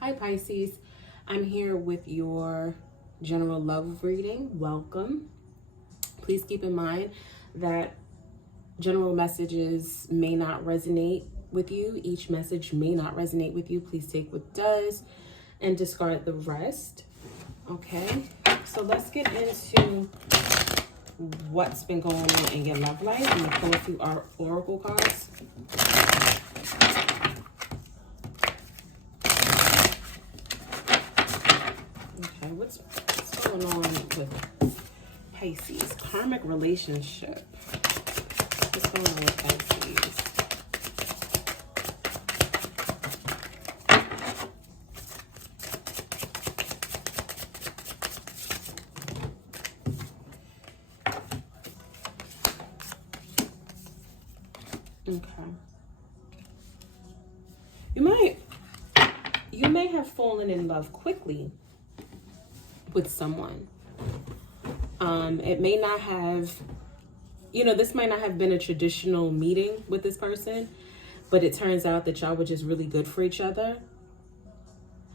Hi Pisces, I'm here with your general love reading. Welcome. Please keep in mind that general messages may not resonate with you. Each message may not resonate with you. Please take what does and discard the rest. Okay, so let's get into what's been going on in your love life. I'm going to pull a few oracle cards. Okay, what's going on with Pisces? Karmic relationship. What's going on with Pisces? Okay. You may have fallen in love quickly with someone. It may not have, this might not have been a traditional meeting with this person, but it turns out that y'all were just really good for each other.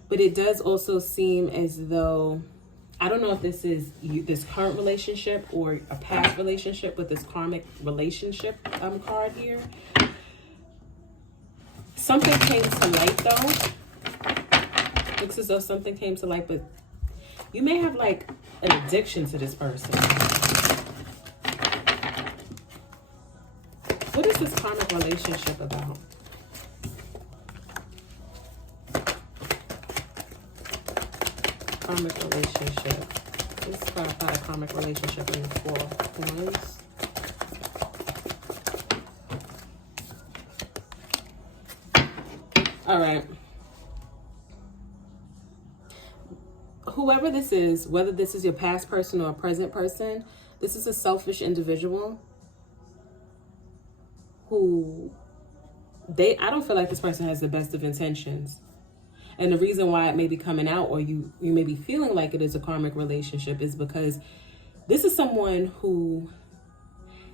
But it does also seem as though, I don't know if this is this current relationship or a past relationship with this karmic relationship card here. Something came to light though. Looks as though something came to light, but you may have like an addiction to this person. What is this karmic relationship about? Karmic relationship. This is about a karmic relationship in the Four of Wands. All right. Whoever this is, whether this is your past person or a present person, this is a selfish individual who I don't feel like this person has the best of intentions. And the reason why it may be coming out, or you may be feeling like it is a karmic relationship, is because this is someone who,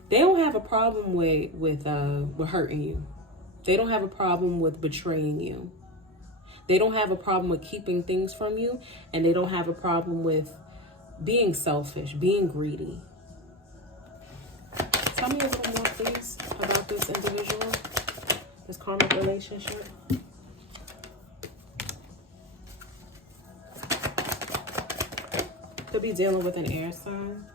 they don't have a problem with hurting you. They don't have a problem with betraying you. They don't have a problem with keeping things from you, and they don't have a problem with being selfish, being greedy. Tell me a little more, please, about this individual, this karmic relationship. Could be dealing with an air sign.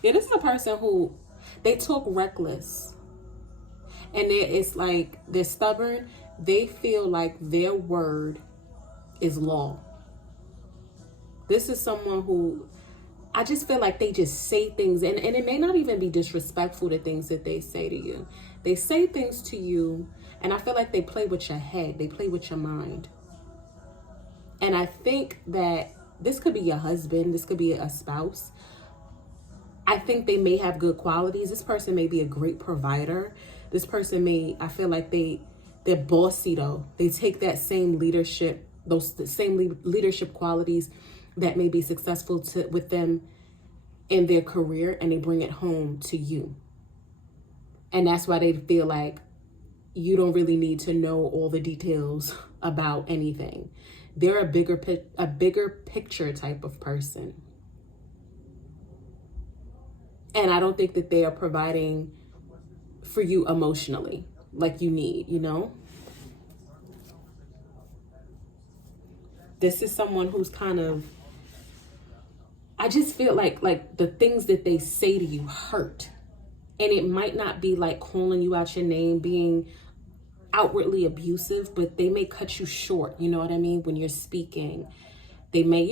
Yeah, this is a person who, they talk reckless. And it's like they're stubborn. They feel like their word is law. This is someone who, I just feel like they just say things, and it may not even be disrespectful, the things that they say to you. They say things to you, and I feel like they play with your head. They play with your mind. And I think that this could be your husband. This could be a spouse. I think they may have good qualities. This person may be a great provider. This person I feel like they're bossy though. They take that same leadership, leadership qualities that may be successful with them in their career, and they bring it home to you. And that's why they feel like you don't really need to know all the details about anything. They're a bigger picture type of person. And I don't think that they are providing for you emotionally like you need, This is someone who's kind of, I just feel like the things that they say to you hurt. And it might not be like calling you out your name, being outwardly abusive, but they may cut you short, you know what I mean? When you're speaking, they may,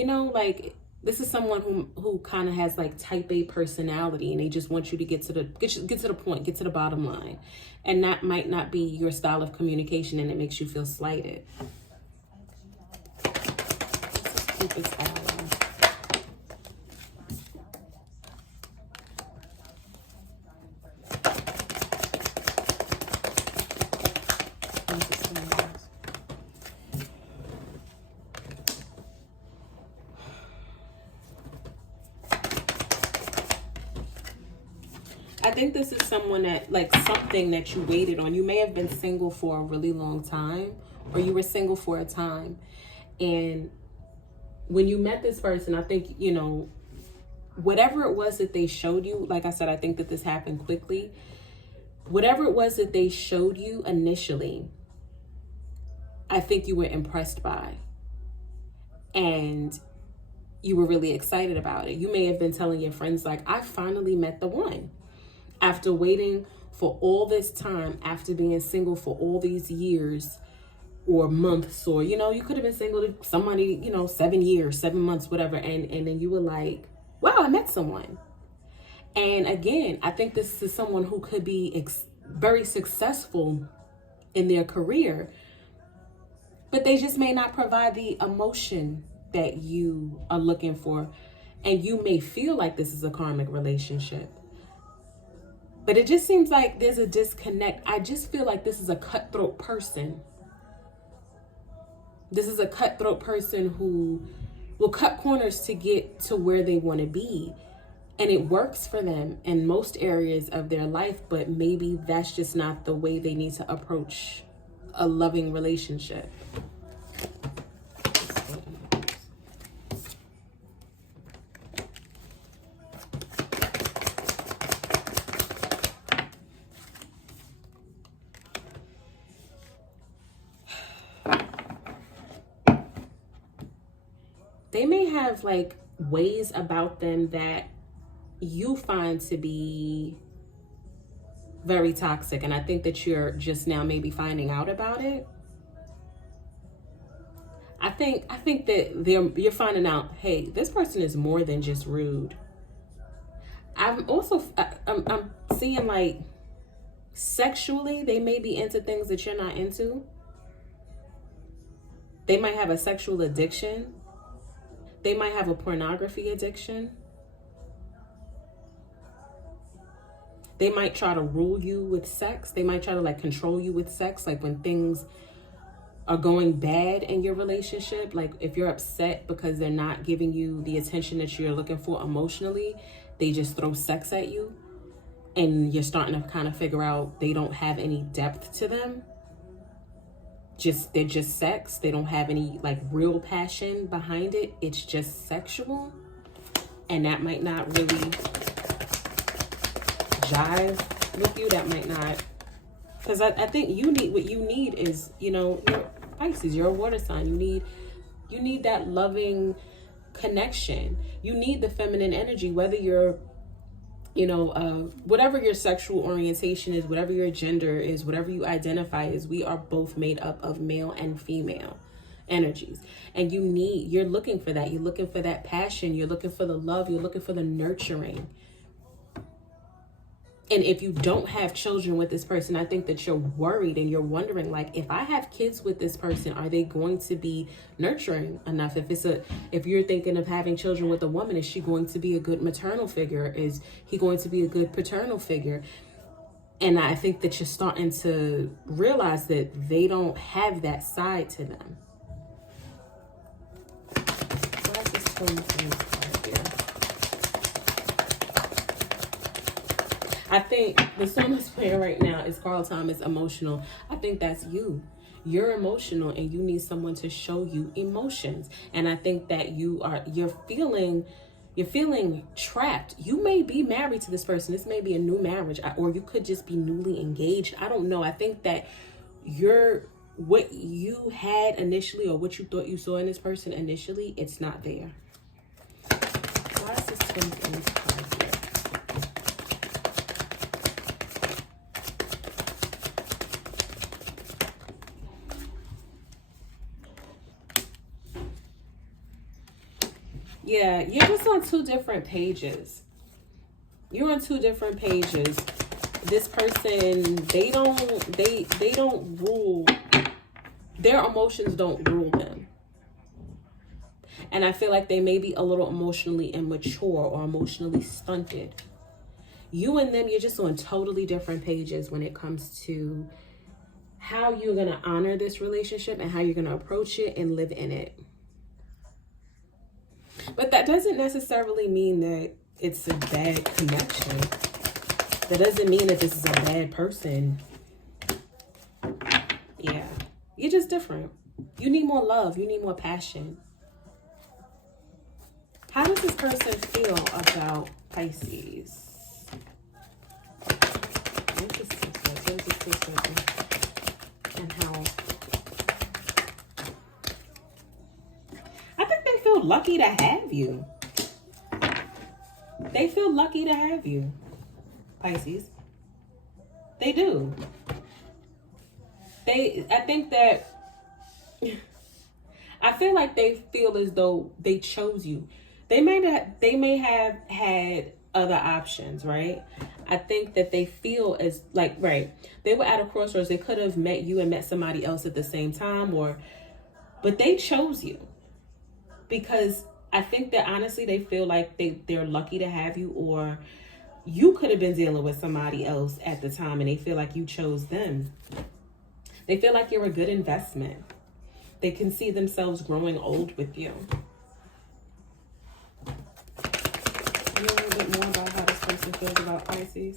this is someone who kind of has like type A personality, and they just want you to get to the point, get to the bottom line. And that might not be your style of communication, and it makes you feel slighted. Let's just keep this all. think this is someone that, like, something that you waited on. You may have been single for a really long time, or you were single for a time. And when you met this person, I think, you know, whatever it was that they showed you, like I said, I think that this happened quickly. Whatever it was that they showed you initially, I think you were impressed by. And you were really excited about it. You may have been telling your friends, like, I finally met the one. After waiting for all this time, after being single for all these years or months, or, you know, you could have been single to somebody, you know, 7 years, 7 months, whatever. And then you were like, wow, I met someone. And again, I think this is someone who could be very successful in their career, but they just may not provide the emotion that you are looking for. And you may feel like this is a karmic relationship, but it just seems like there's a disconnect. I just feel like this is a cutthroat person. This is a cutthroat person who will cut corners to get to where they want to be. And it works for them in most areas of their life, but maybe that's just not the way they need to approach a loving relationship. They may have, like, ways about them that you find to be very toxic, and I think that you're just now maybe finding out about it. I think that you're finding out, hey, this person is more than just rude. I'm seeing, like, sexually, they may be into things that you're not into. They might have a sexual addiction. They might have a pornography addiction. They might try to rule you with sex. They might try to, like, control you with sex. Like, when things are going bad in your relationship, like if you're upset because they're not giving you the attention that you're looking for emotionally, they just throw sex at you. And you're starting to kind of figure out they don't have any depth to them. They're just sex. They don't have any, like, real passion behind it. It's just sexual. And that might not really jive with you. That might not, because I think what you need is, you know, you're Pisces, you're a water sign. You need that loving connection. You need the feminine energy, whether you're, you know, whatever your sexual orientation is, whatever your gender is, whatever you identify as, we are both made up of male and female energies. And you're looking for that. You're looking for that passion. You're looking for the love. You're looking for the nurturing. And if you don't have children with this person, I think that you're worried and you're wondering, like, if I have kids with this person, are they going to be nurturing enough? If you're thinking of having children with a woman, is she going to be a good maternal figure? Is he going to be a good paternal figure? And I think that you're starting to realize that they don't have that side to them. Why is this Twin Flames card here? I think the song that's playing right now is Carl Thomas, Emotional. I think that's you. You're emotional and you need someone to show you emotions. And I think that you're feeling trapped. You may be married to this person. This may be a new marriage, or you could just be newly engaged. I don't know. I think that what you had initially, or what you thought you saw in this person initially, it's not there. Why is this Twin Flames card here? Yeah, you're just on two different pages. You're on two different pages. This person, they don't rule. Their emotions don't rule them. And I feel like they may be a little emotionally immature or emotionally stunted. You and them, you're just on totally different pages when it comes to how you're going to honor this relationship and how you're going to approach it and live in it. But that doesn't necessarily mean that it's a bad connection. That doesn't mean that this is a bad person. Yeah. You're just different. You need more love. You need more passion. How does this person feel about Pisces? And how I think they feel lucky to have you. They feel lucky to have you, Pisces. They do. I think that I feel like they feel as though they chose you. They may have had other options, right? I think that they feel as like, right, they were at a crossroads. They could have met you and met somebody else at the same time, but they chose you because I think that honestly they feel like they're lucky to have you, or you could have been dealing with somebody else at the time and they feel like you chose them. They feel like you're a good investment. They can see themselves growing old with you. A little bit more about how this person feels about Pisces.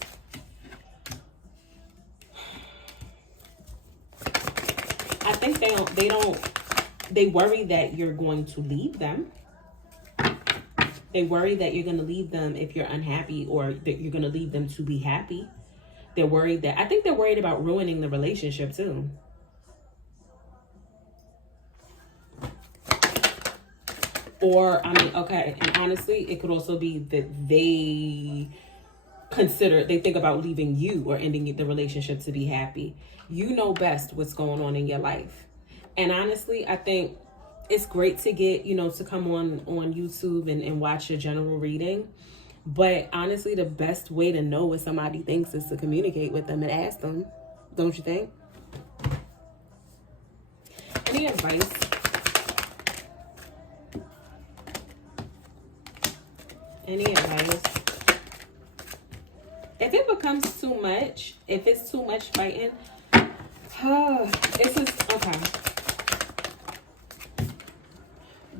I think they worry that you're going to leave them. They worry that you're going to leave them if you're unhappy, or that you're going to leave them to be happy. I think they're worried about ruining the relationship too. Or, okay, and honestly, it could also be that they think about leaving you or ending the relationship to be happy. You know best what's going on in your life. And honestly, I think it's great to get, to come on YouTube and watch a general reading. But honestly, the best way to know what somebody thinks is to communicate with them and ask them. Don't you think? Any advice? Any advice? If it becomes too much, if it's too much fighting, okay.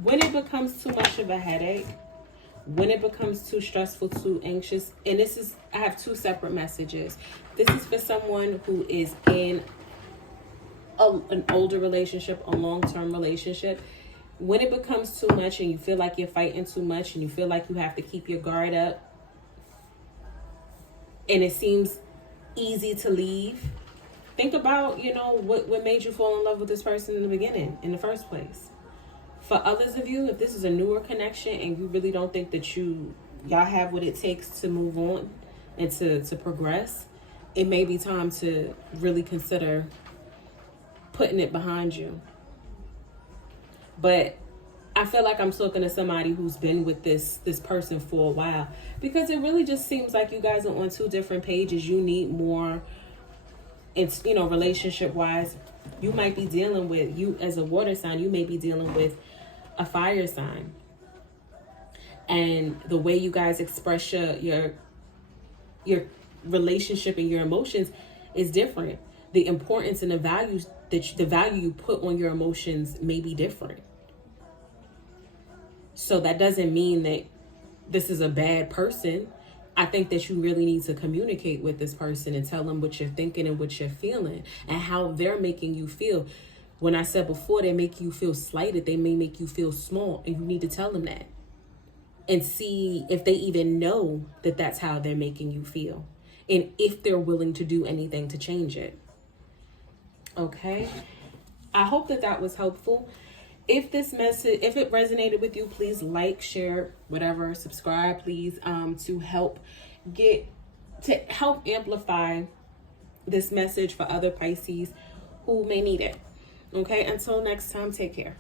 When it becomes too much of a headache, when it becomes too stressful, too anxious, and I have two separate messages. This is for someone who is in an older relationship, a long-term relationship. When it becomes too much and you feel like you're fighting too much and you feel like you have to keep your guard up and it seems easy to leave, think about, what made you fall in love with this person in the beginning, in the first place. For others of you, if this is a newer connection and you really don't think that y'all have what it takes to move on and to progress, it may be time to really consider putting it behind you. But I feel like I'm talking to somebody who's been with this person for a while, because it really just seems like you guys are on two different pages. You need more, it's, relationship wise. You might be dealing with, you as a water sign, you may be dealing with a fire sign. And the way you guys express your relationship and your emotions is different. The importance and the value you put on your emotions may be different. So that doesn't mean that this is a bad person. I think that you really need to communicate with this person and tell them what you're thinking and what you're feeling and how they're making you feel. When I said before, they make you feel slighted, they may make you feel small, and you need to tell them that. And see if they even know that that's how they're making you feel. And if they're willing to do anything to change it. Okay? I hope that was helpful. If this message, if it resonated with you, please like, share, whatever, subscribe, please, to help amplify this message for other Pisces who may need it. Okay, until next time, take care.